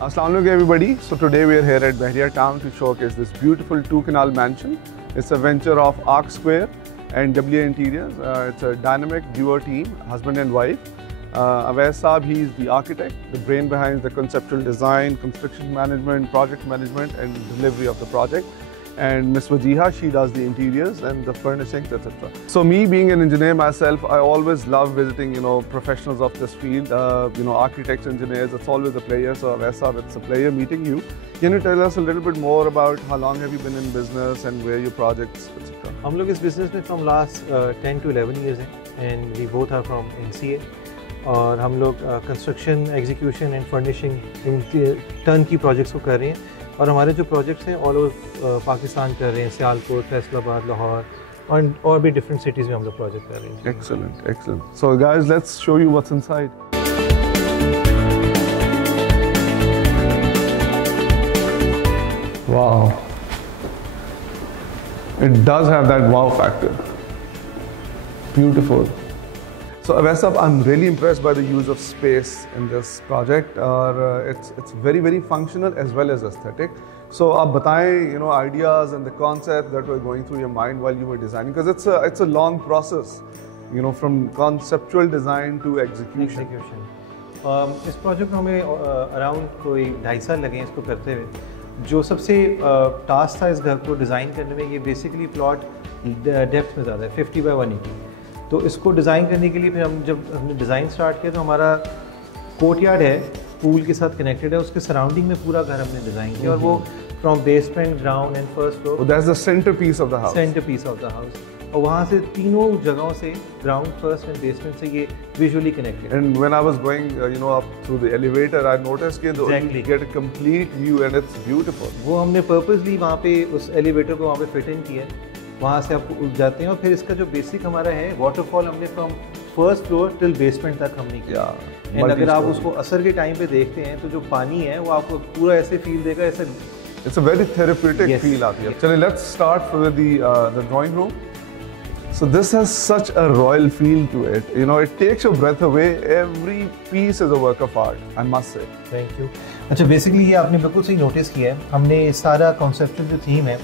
Assalamu alaikum everybody. So today we are here at Bahria town to showcase this beautiful 2-canal mansion. It's a venture of Arc Square and WA Interiors. It's a dynamic duo team, husband and wife. Awais Saab, he is the architect, the brain behind the conceptual design, construction management, project management and delivery of the project. And Miss Wajiha, she does the interiors and the furnishings, etc. So me being an engineer myself, I always love visiting, professionals of this field, architects, engineers, it's always a player. So Awais Saab, it's a player meeting you. Can you tell us a little bit more about how long have you been in business and where your projects, etc.? हम लोग इस business में from last 10 to 11 years हैं and we both are from NCA और हम लोग construction, execution and furnishing turn की projects को कर रहे हैं और हमारे जो projects हैं all over पाकिस्तान कर रहे हैं, सियालकोट, फैसलाबाद, लाहौर और भी different cities में हम लोग project कर रहे हैं. Excellent, excellent. So guys, let's show you what's inside. Wow. It does have that wow factor. Beautiful. So Awais Saab, I'm really impressed by the use of space in this project. It's very, very functional as well as aesthetic. So आप बताएं, ideas and the concept that were going through your mind while you were designing, because it's a long process, from conceptual design to execution. इस project में हमें around कोई 2.5 साल लगे हैं इसको करते हुए. जो सबसे टास्क था इस घर को डिज़ाइन करने में, ये बेसिकली प्लॉट डेप्थ में ज़्यादा है 50 by 180. तो इसको डिज़ाइन करने के लिए फिर हमने डिज़ाइन स्टार्ट किया तो हमारा कोर्टयार्ड है, पूल के साथ कनेक्टेड है, उसके सराउंडिंग में पूरा घर हमने डिज़ाइन किया और वो from basement, ground and first floor. That's the centre piece of the house. Centre piece of the house. और वहाँ से तीनों जगहों से ग्राउंड, फर्स्ट एंड बेसमेंट से ये visually connected. And when I was going up through the elevator, I noticed कि you get a complete view and it's beautiful. वो हमने पर्पसली वहाँ पे उस एलिवेटर को वहाँ पे फिट इन किया. वहाँ से आप उठ जाते हैं और फिर इसका जो बेसिक हमारा है वाटरफॉल हमने from first floor till basement तक हमने किया. एंड अगर आप उसको असर के टाइम पे देखते हैं तो जो पानी है वो आपको पूरा ऐसे फील देगा, ऐसे it's a very therapeutic feel आती है. चलिए let's start with the drawing room. So this has such a royal feel to it. It takes your breath away. Every piece is a work of art, I must say. Thank you. अच्छा, basically ये आपने बिल्कुल सही notice किया है. हमने सारा conceptual जो थीम है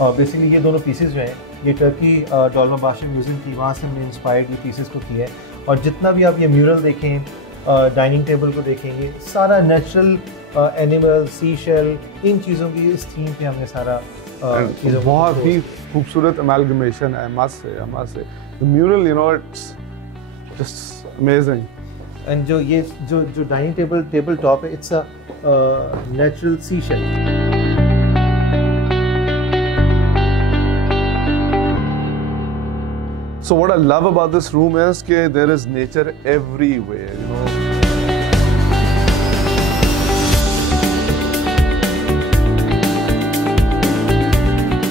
और बेसिकली ये दोनों पीसेस जो हैं ये टर्की डॉल्माबाशी म्यूजियम थी, वहाँ से हमने इंस्पायर्ड ये पीसेस को किया है. और जितना भी आप ये म्यूरल देखें, डाइनिंग टेबल को देखेंगे, सारा नेचुरल एनिमल, सी शेल, इन चीज़ों की इस थीम पे हमने सारा बहुत ही खूबसूरत amalgamation है, I must say. The mural, it's just amazing. And जो डाइनिंग टेबल टॉप है, it's a natural seashell. So what I love about this room is that there is nature everywhere,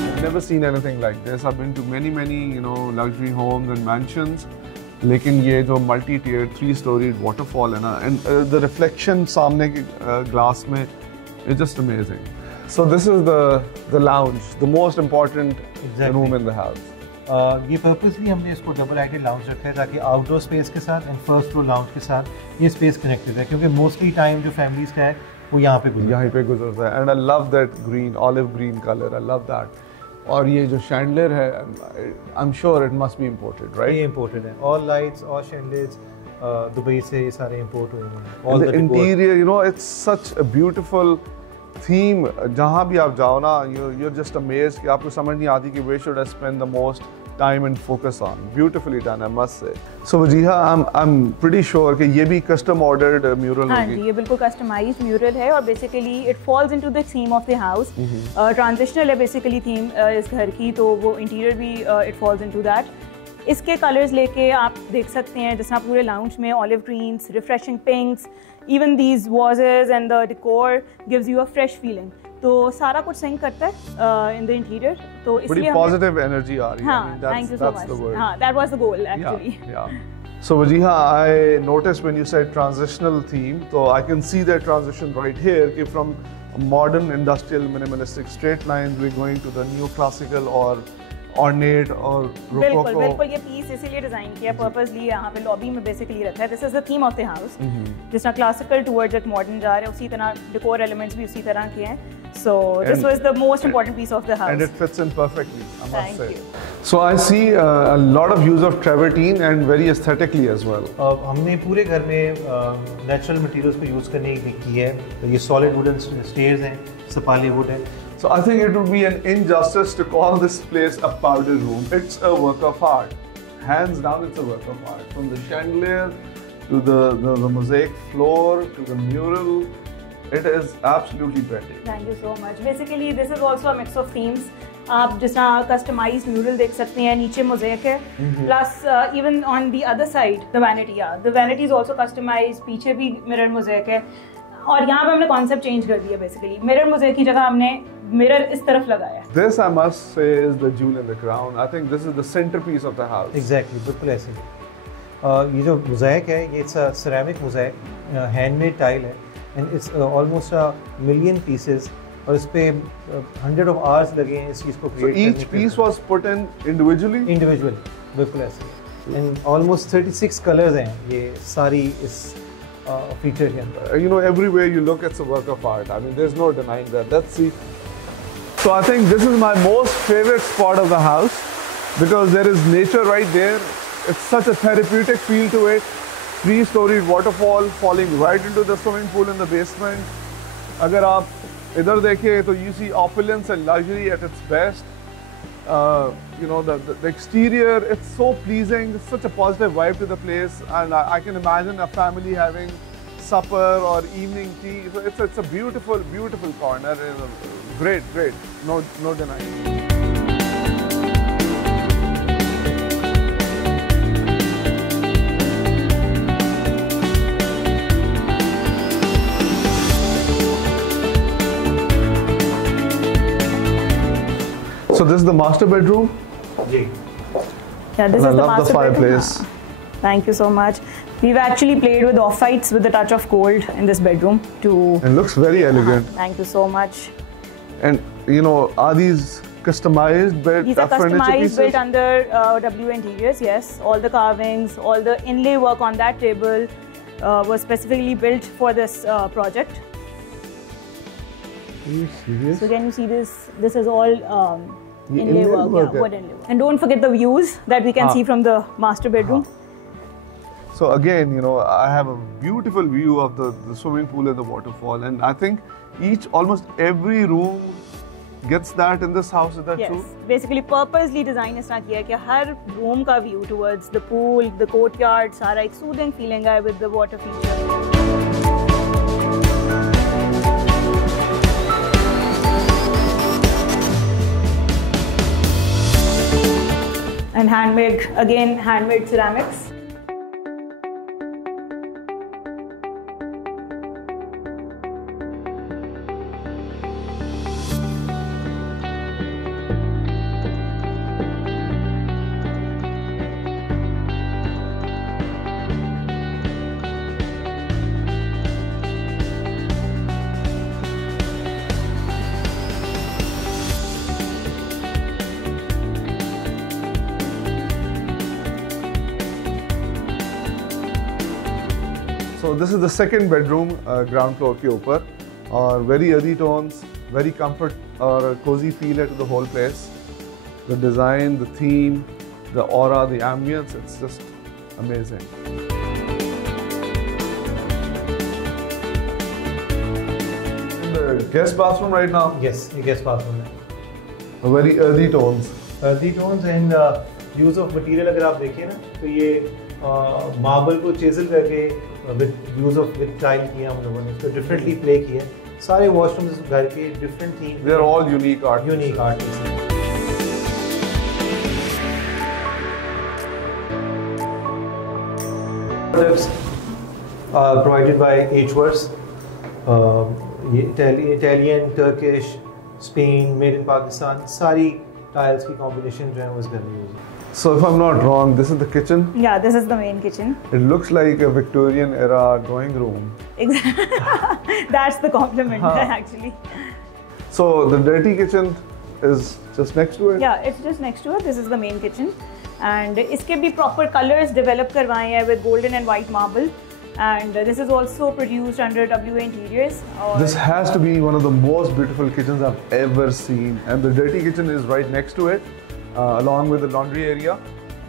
I've never seen anything like this. I've been to many, luxury homes and mansions. लेकिन ये जो multi-tiered 3-storied waterfall है ना, and the reflection सामने के glass में, it's just amazing. So this is the lounge, the most important room in the house. ये purposely हमने इसको डबल आइटेड लाउंज रखा है ताकि आउटडोर स्पेस के साथ एंड फर्स्ट फ्लोर लाउंज के साथ ये स्पेस कनेक्टेड है, क्योंकि मोस्टली टाइम जो फैमिलीज का है वो यहाँ पे गुजरता है. And I love that green, olive green colour, I love that. और ये जो शैंडलियर है, I am sure it must be imported, right? ये इम्पोर्टेड है. ऑल लाइट्स और शैंडलियर्स दुबई से ये सारे इम्पोर्ट हुए हैं. All the interior, it's such a beautiful theme. जहाँ भी आप जाओ ना, you're just amazed कि आपको समझ नहीं आती कि where should I spend the most time and focus on. Beautifully done, I must say. So Wajiha, I'm pretty sure कि ये भी custom ordered mural हाँ होगी. जी, ये बिल्कुल customized mural है और basically it falls into the theme of the house. Transitional है basically theme इस घर की, तो वो interior भी it falls into that. इसके कलर्स लेके आप देख सकते हैं, जिस तरह पूरे लाउंज में olive greens, refreshing pinks, even these vases and the decor gives you a fresh feeling. तो सारा कुछ सिंक करता है इन द इंटीरियर, तो इसलिए पॉजिटिव एनर्जी आ रही है. हाँ, थैंक यू सो मच. हाँ, that was the goal actually. So Wajiha, I noticed when you said transitional theme, so I can see that transition right here. कि from modern industrial minimalistic straight lines, we're going to the neoclassical or ornate or बिल्कुल rococo. बिल्कुल ये piece इसीलिए design किया purposely यहाँ पे lobby में basically रखा है. This is the theme of the house. जिस तरह क्लासिकल टुवर्ड्स एक मॉडर्न जा रहे हैं उसी तरह डेकोर एलिमेंट्स भी उसी तरह के हैं. So this was the most important piece of the house. And it fits in perfectly, I must Thank say. you. So I see a lot of use of travertine and very aesthetically as well. हमने पूरे घर में natural materials को use करने की है. तो ये सॉलिड वुडन स्टेयर्स हैं, सपाली वुड है. So I think it would be an injustice to call this place a powder room. It's a work of art. Hands down, it's a work of art. From the chandelier to the mosaic floor to the mural, it is absolutely breathtaking. Thank you so much. Basically, this is also a mix of themes. आप जिस तरह customized mural देख सकते हैं, नीचे mosaic है. Plus even on the other side, the vanity. Yeah, the vanity is also customized. पीछे भी mirror mosaic है. और यहाँ पे हमने concept change कर दिया basically. Mirror mosaic की जगह हमने mirror इस तरफ लगाया. This I must say is the jewel in the crown. I think this is the centerpiece of the house. Exactly, बिल्कुल ऐसे. ये जो मोज़ाइक है, ये it's a ceramic mosaic, handmade tile है. And it's almost a million pieces और इस पे 100 of hours लगे हैं इस चीज़ को So each piece was put in individually? Individual, बिल्कुल ऐसे. And almost 36 colors हैं ये सारी इस feature के अंदर. You know, everywhere you look, it's a work of art. I mean, there's no denying that. That's the. So I think this is my most favorite spot of the house because there is nature right there. It's such a therapeutic feel to it. Three-storied waterfall falling right into the swimming pool in the basement. अगर आप इधर देखें तो you see opulence and luxury at its best. You know, the exterior, it's so pleasing. It's such a positive vibe to the place, and I can imagine a family having supper or evening tea. So it's a beautiful, beautiful corner. Great, no denying. So this is the master bedroom. Ji. Yeah, this And I is the love the master fireplace. bedroom. Thank you so much. We've actually played with off-whites with a touch of gold in this bedroom to. It looks very elegant. Thank you so much. And you know, are these customized bed These are furniture customized, pieces? built under W Interiors. Yes, all the carvings, all the inlay work on that table was specifically built for this project. Are you serious? So can you see this? This is all inlay work. Yeah, wood inlay work. And don't forget the views that we can see from the master bedroom. So again, you know, I have a beautiful view of the swimming pool and the waterfall, and I think almost every room gets that in this house. Is that Yes, true? basically purposely design इस तरह किया है कि हर room का view towards the pool, the courtyard, सारा एक soothing feeling है with the water feature. And handmade ceramics. So this is the second bedroom, ground floor के ऊपर, और very earthy tones, very comfort और cozy feel है to the whole place. The design, the theme, the aura, the ambience, it's just amazing. In the guest bathroom right now, Yes, ये guest bathroom है. very earthy tones. Earthy tones and use of material अगर आप देखिए ना तो ये marble को चेजल करके with टाइल किया हम लोगों ने, इसको डिफरेंटली प्ले किया. सारे वॉशरूम्स घर के different theme. They are all unique art. Unique art pieces. Provided by H-Works. Italian, Turkish, Spain, made in Pakistan. सारी टाइल्स की कॉम्बिनेशन जो है वो इस घर में यूज है. So if I'm not wrong, this is the kitchen. Yeah, this is the main kitchen. It looks like a Victorian era drawing room. That's the compliment actually. So the dirty kitchen is just next to it? Yeah, it's just next to it. This is the main kitchen. And इसके भी proper colors develop करवाए हैं with golden and white marble. And this is also produced under WA Interiors. This has to be one of the most beautiful kitchens I've ever seen. And the dirty kitchen is right next to it, along with the laundry area.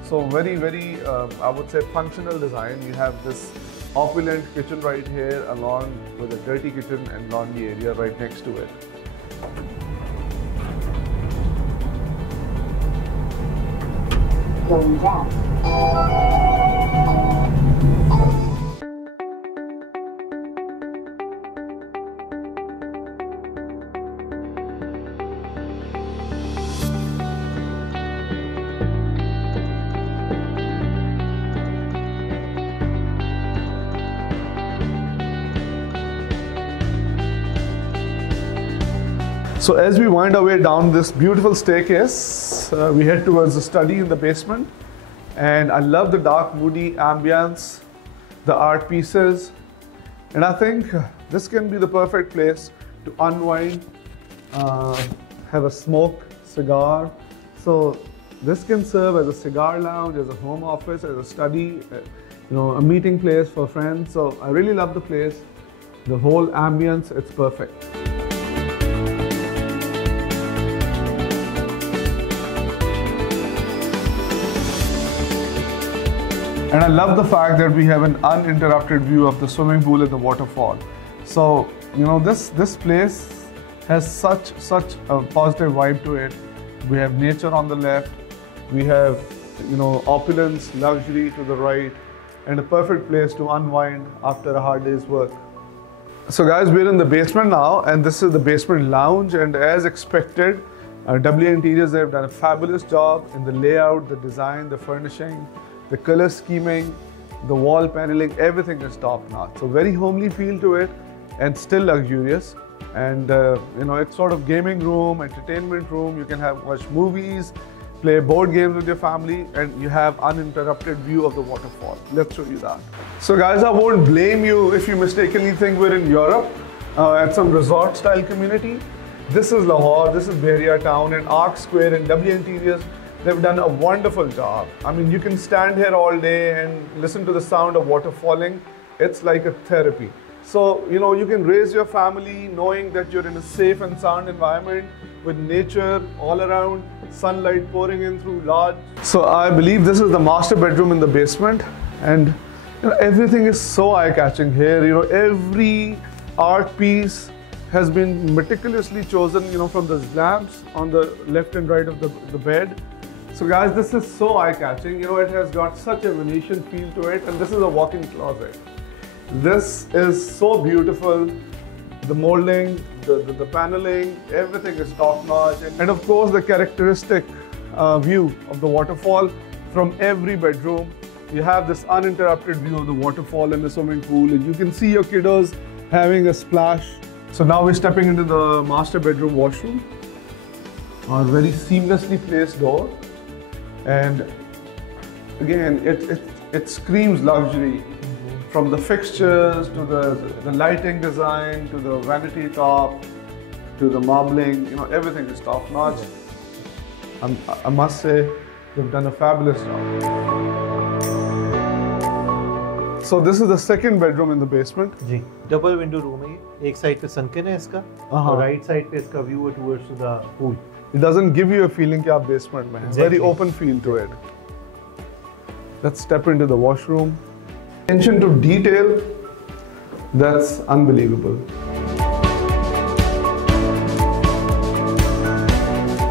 So very, very, I would say, functional design. You have this opulent kitchen right here, along with a dirty kitchen and laundry area right next to it. Going down. So as we wind our way down this beautiful staircase, we head towards the study in the basement. And I love the dark, moody ambience, the art pieces. And I think this can be the perfect place to unwind, have a smoke, cigar. So this can serve as a cigar lounge, as a home office, as a study, a meeting place for friends. So I really love the place. The whole ambience, it's perfect. And I love the fact that we have an uninterrupted view of the swimming pool and the waterfall. So, this place has such a positive vibe to it. We have nature on the left, we have, opulence, luxury to the right, and a perfect place to unwind after a hard day's work. So guys, we're in the basement now, and this is the basement lounge, and as expected, WA Interiors, they've done a fabulous job in the layout, the design, the furnishing, the color scheming, the wall paneling, everything is top notch. So very homely feel to it and still luxurious. And it's sort of gaming room, entertainment room. You can watch movies, play board games with your family, and you have uninterrupted view of the waterfall. Let's show you that. So guys, I won't blame you if you mistakenly think we're in Europe at some resort style community. This is Lahore, this is Bahria town, and Arc Square and WA Interiors. They've done a wonderful job. I mean, you can stand here all day and listen to the sound of water falling. It's like a therapy. So, you can raise your family knowing that you're in a safe and sound environment with nature all around, sunlight pouring in through large. So I believe this is the master bedroom in the basement, and everything is so eye-catching here. Every art piece has been meticulously chosen, from the lamps on the left and right of the bed. So guys, this is so eye-catching. It has got such a Venetian feel to it, and this is a walk-in closet. This is so beautiful. The molding, the paneling, everything is top-notch. And of course, the characteristic view of the waterfall from every bedroom. You have this uninterrupted view of the waterfall and the swimming pool, and you can see your kiddos having a splash. So now we're stepping into the master bedroom washroom. Our very seamlessly placed door. And again, it screams luxury. From the fixtures to the lighting design to the vanity top to the marbling, everything is top notch. I must say, they've done a fabulous job. So this is the second bedroom in the basement. Ji, double window room है ये. एक side पे sunken है इसका, और right side पे इसका view है towards the pool. It doesn't give you a feeling कि आप basement में हैं. Very open feel to it. Let's step into the washroom. Attention to detail, that's unbelievable.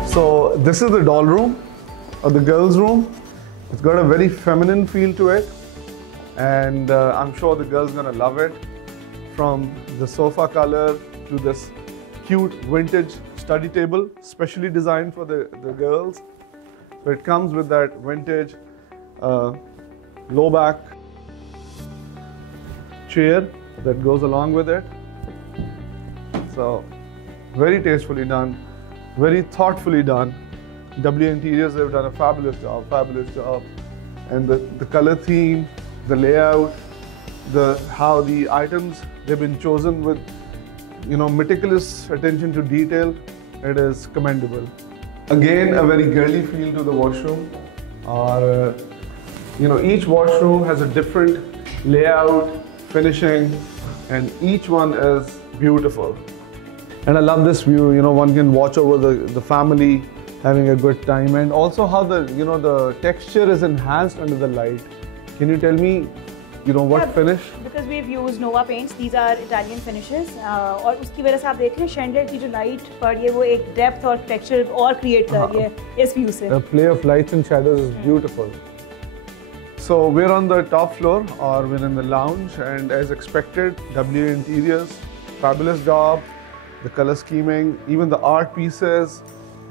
So this is the doll room, or the girls' room. It's got a very feminine feel to it, and I'm sure the girls gonna love it. From the sofa color to this cute vintage study table, specially designed for the girls. So it comes with that vintage low back chair that goes along with it. So very tastefully done, very thoughtfully done. WA Interiors, they've done a fabulous job. And the color theme, the layout, how the items, they've been chosen with meticulous attention to detail. It is commendable. Again, a very girly feel to the washroom. Or, each washroom has a different layout, finishing, and each one is beautiful. And I love this view, one can watch over the family having a good time, and also how the texture is enhanced under the light. Can you tell me, what finish? Because we've used Nova paints. These are Italian finishes. और उसकी वजह से आप देख रहे हैं chandelier की जो light पड़ रही है वो एक depth और texture और create कर रही है इस view से. The play of lights and shadows is beautiful. So we're on the top floor, or we're in the lounge, and as expected, WA Interiors, fabulous job. The color scheming, even the art pieces.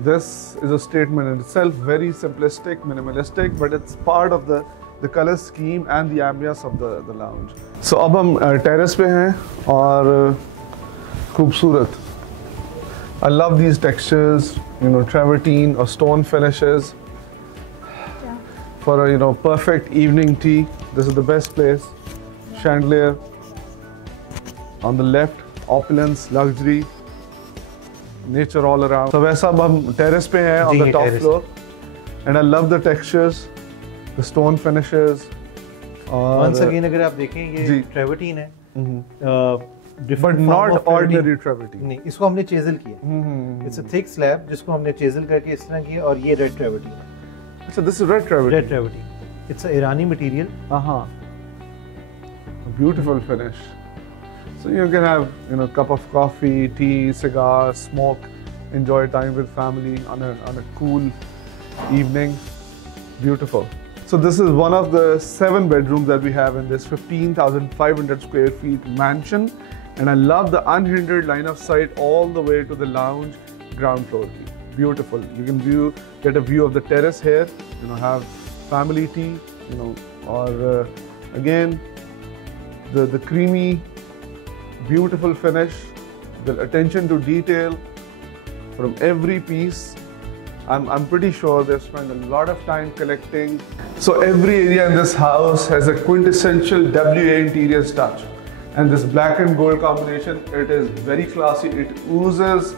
This is a statement in itself, very simplistic, minimalistic, but it's part of the color scheme and the ambience of the lounge. So अब हम terrace पे हैं और खूबसूरत. I love these textures, travertine or stone finishes. Yeah. For a perfect evening tea, this is the best place. Yeah. Chandelier on the left, opulence, luxury, nature all around. So वैसा अब हम terrace पे हैं on the top floor, and I love the textures, the stone finishes. Once again, अगर आप देखें ये travertine है, but not ordinary travertine. नहीं, इसको हमने chisel किया. It's a thick slab जिसको हमने chisel करके इस तरह किया, और ये red travertine है. So this is red travertine. Red travertine. It's a Irani material. A beautiful finish. So you can have, a cup of coffee, tea, cigar, smoke, enjoy time with family on a cool evening. Beautiful. So this is one of the 7 bedrooms that we have in this 15,500 square feet mansion. And I love the unhindered line of sight all the way to the lounge, ground floor. Beautiful. You can get a view of the terrace here, have family tea, or again, the creamy, beautiful finish, the attention to detail from every piece. I'm pretty sure they've spent a lot of time collecting. So every area in this house has a quintessential WA Interiors touch. And this black and gold combination, it is very classy. It oozes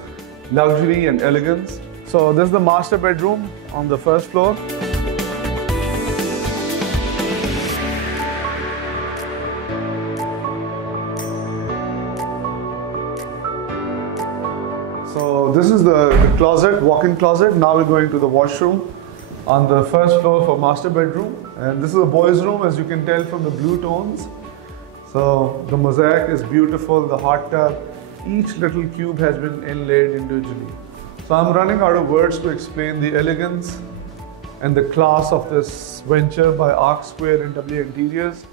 luxury and elegance. So this is the master bedroom on the first floor. So this is the closet, walk-in closet. Now we're going to the washroom on the first floor for master bedroom. And this is a boys' room, as you can tell from the blue tones. So the mosaic is beautiful, the hot tub. Each little cube has been inlaid individually. So I'm running out of words to explain the elegance and the class of this venture by Arc Square and WA Interiors.